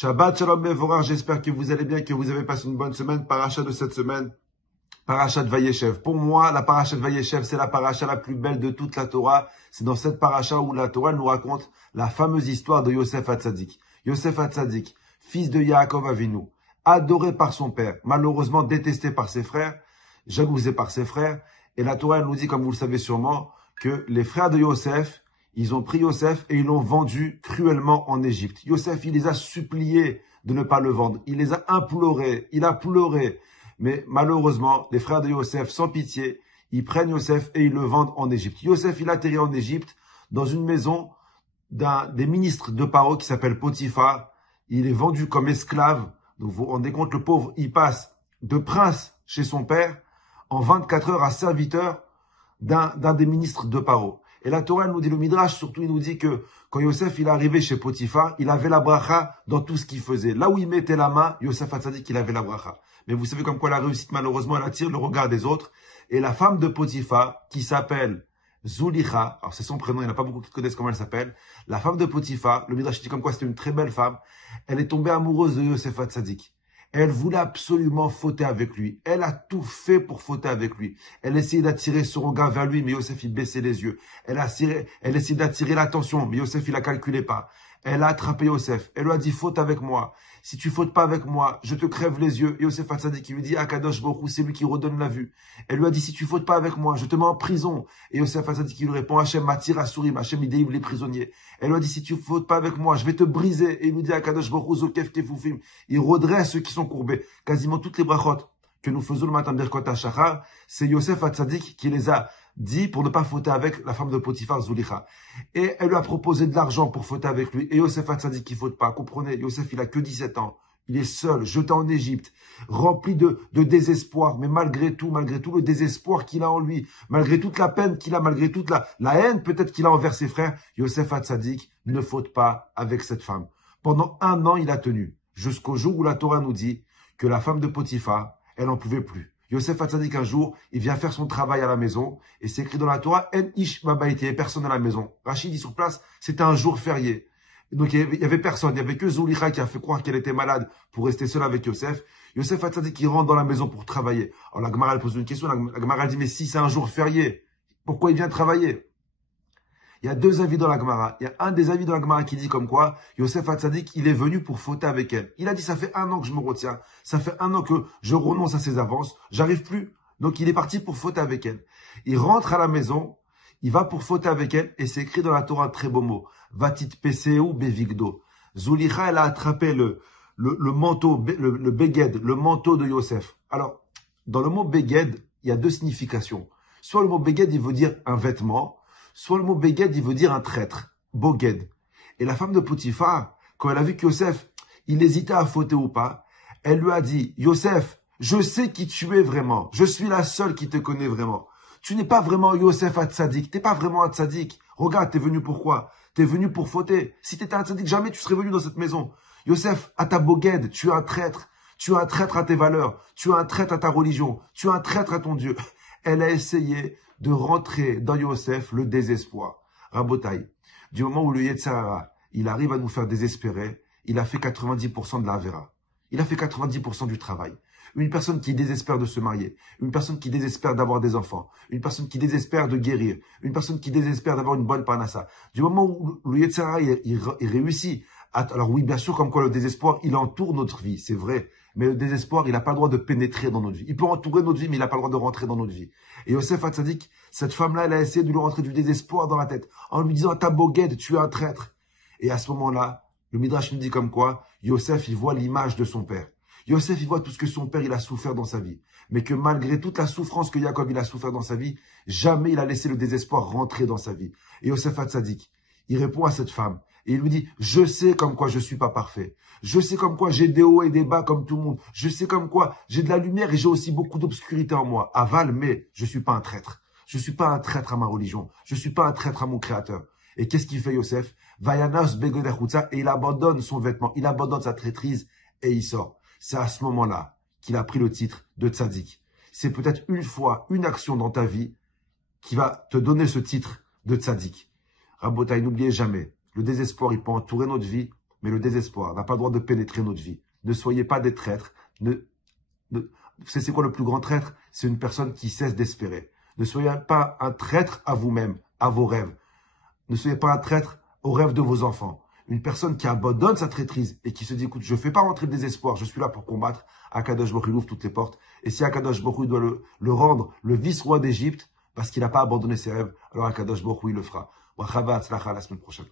Shabbat Shalom Mevorach, j'espère que vous allez bien, que vous avez passé une bonne semaine. Paracha de cette semaine, Paracha de Vayeshev. Pour moi, la Paracha de Vayeshev, c'est la Paracha la plus belle de toute la Torah. C'est dans cette Paracha où la Torah nous raconte la fameuse histoire de Yosef Hatzadik. Yosef Hatzadik, fils de Yaakov Avinu, adoré par son père, malheureusement détesté par ses frères, jalousé par ses frères. Et la Torah nous dit, comme vous le savez sûrement, que les frères de Yosef, ils ont pris Yosef et ils l'ont vendu cruellement en Égypte. Yosef, il les a suppliés de ne pas le vendre. Il les a implorés, il a pleuré. Mais malheureusement, les frères de Yosef, sans pitié, ils prennent Yosef et ils le vendent en Égypte. Yosef, il atterrit en Égypte dans une maison des ministres de Paro qui s'appelle Potiphar. Il est vendu comme esclave. Donc vous vous rendez compte, le pauvre, il passe de prince chez son père en 24 heures à serviteur d'un des ministres de Paro. Et la Torah nous dit, le Midrash surtout, il nous dit que quand Yosef il est arrivé chez Potiphar, il avait la bracha dans tout ce qu'il faisait. Là où il mettait la main, Yosef Hatzadik, il avait la bracha. Mais vous savez comme quoi la réussite, malheureusement, elle attire le regard des autres. Et la femme de Potiphar, qui s'appelle Zulicha, alors c'est son prénom, il n'y en a pas beaucoup qui connaissent comment elle s'appelle. La femme de Potiphar, le Midrash dit comme quoi c'était une très belle femme. Elle est tombée amoureuse de Yosef Hatzadik. Elle voulait absolument fauter avec lui. Elle a tout fait pour fauter avec lui. Elle essayait d'attirer son regard vers lui, mais Yosef, il baissait les yeux. Elle essayait d'attirer l'attention, mais Yosef, il la calculait pas. Elle a attrapé Yosef. Elle lui a dit, faute avec moi. Si tu fautes pas avec moi, je te crève les yeux. Et Yosef Hatzadik, qui lui dit, Akadosh Baruch Hu, c'est lui qui redonne la vue. Elle lui a dit, si tu fautes pas avec moi, je te mets en prison. Et Yosef Hatzadik, qui lui répond, Hachem m'attire à Sourim, Hachem il délivre les prisonniers. Elle lui a dit, si tu fautes pas avec moi, je vais te briser. Et il lui dit, Akadosh Baruch Hu, Zokef Kefufim. Il redresse ceux qui sont courbés. Quasiment toutes les brachot que nous faisons le matin de Birkot HaShachar, c'est Yosef Hatzadik qui les a dit pour ne pas fauter avec la femme de Potiphar, Zulicha. Et elle lui a proposé de l'argent pour fauter avec lui. Et Yosef Hatzadik qui ne faute pas. Comprenez, Yosef, il a que 17 ans. Il est seul, jeté en Égypte, rempli de désespoir. Mais malgré tout le désespoir qu'il a en lui, malgré toute la peine qu'il a, malgré toute la haine peut-être qu'il a envers ses frères, Yosef Hatzadik ne faute pas avec cette femme. Pendant 1 an, il a tenu. Jusqu'au jour où la Torah nous dit que la femme de Potiphar, elle n'en pouvait plus. Yosef Hatzadik, un jour, il vient faire son travail à la maison, et c'est écrit dans la Torah, En ish babaïti, il n'y avait personne à la maison. Rachid dit sur place, c'était un jour férié. Donc il y avait personne, il n'y avait que Zulicha qui a fait croire qu'elle était malade pour rester seule avec Yosef. Yosef Hatzadik, il rentre dans la maison pour travailler. Alors la Gemara, elle pose une question, la Gemara dit, mais si c'est un jour férié, pourquoi il vient travailler? Il y a 2 avis dans la Gemara. Il y a un des avis dans la Gemara qui dit comme quoi Yosef Hatzadik, il est venu pour fauter avec elle. Il a dit, ça fait 1 an que je me retiens. Ça fait 1 an que je renonce à ses avances. J'arrive plus. Donc, il est parti pour fauter avec elle. Il rentre à la maison. Il va pour fauter avec elle. Et c'est écrit dans la Torah un très beau mot. Vatit peseu bevigdo. Zulicha, elle a attrapé le manteau, le beged, le manteau de Yosef. Alors, dans le mot beged, il y a 2 significations. Soit le mot beged, il veut dire un vêtement. Soit le mot beged, il veut dire un traître, boged. Et la femme de Potiphar, quand elle a vu que Yosef, il hésitait à fauter ou pas, elle lui a dit, Yosef, je sais qui tu es vraiment. Je suis la seule qui te connaît vraiment. Tu n'es pas vraiment Yosef Hatzadik. T'es pas vraiment un tzadik. Regarde, t'es venu pour quoi? T'es venu pour fauter. Si t'étais un tzadik, jamais tu serais venu dans cette maison. Yosef, à ta boged, tu es un traître. Tu es un traître à tes valeurs. Tu es un traître à ta religion. Tu es un traître à ton Dieu. Elle a essayé de rentrer dans Yosef le désespoir. Rabotaï, du moment où le Yetzer Hara, il arrive à nous faire désespérer, il a fait 90% de la Avera. Il a fait 90% du travail. Une personne qui désespère de se marier, une personne qui désespère d'avoir des enfants, une personne qui désespère de guérir, une personne qui désespère d'avoir une bonne parnassa. Du moment où le Yetzer Hara, il réussit. Alors oui, bien sûr, comme quoi le désespoir, il entoure notre vie, c'est vrai. Mais le désespoir, il n'a pas le droit de pénétrer dans notre vie. Il peut entourer notre vie, mais il n'a pas le droit de rentrer dans notre vie. Et Yosef Hatzadik, cette femme-là, elle a essayé de lui rentrer du désespoir dans la tête, en lui disant, ta boged, tu es un traître. Et à ce moment-là, le Midrash nous dit comme quoi, Yosef, il voit l'image de son père. Yosef, il voit tout ce que son père, il a souffert dans sa vie. Mais que malgré toute la souffrance que Yaakov, il a souffert dans sa vie, jamais il a laissé le désespoir rentrer dans sa vie. Et Yosef Hatzadik, il répond à cette femme. Et il lui dit, je sais comme quoi je suis pas parfait. Je sais comme quoi j'ai des hauts et des bas comme tout le monde. Je sais comme quoi j'ai de la lumière et j'ai aussi beaucoup d'obscurité en moi. Aval, mais je suis pas un traître. Je suis pas un traître à ma religion. Je suis pas un traître à mon créateur. Et qu'est-ce qu'il fait Yosef? Vayanas begodachutza, et il abandonne son vêtement. Il abandonne sa traîtrise et il sort. C'est à ce moment-là qu'il a pris le titre de tzaddik. C'est peut-être une fois, une action dans ta vie qui va te donner ce titre de tzaddik. Rabotaï, n'oubliez jamais. Le désespoir, il peut entourer notre vie. Mais le désespoir n'a pas le droit de pénétrer notre vie. Ne soyez pas des traîtres. Vous savez, c'est quoi le plus grand traître? C'est une personne qui cesse d'espérer. Ne soyez pas un traître à vous-même, à vos rêves. Ne soyez pas un traître aux rêves de vos enfants. Une personne qui abandonne sa traîtrise et qui se dit, écoute, je ne fais pas rentrer le désespoir, je suis là pour combattre. Akadosh Baruch Hu ouvre toutes les portes. Et si Akadosh Baruch Hu doit le rendre le vice-roi d'Égypte, parce qu'il n'a pas abandonné ses rêves, alors Akadosh Baruch Hu il le fera. Wa chava hatzlacha, à la semaine prochaine.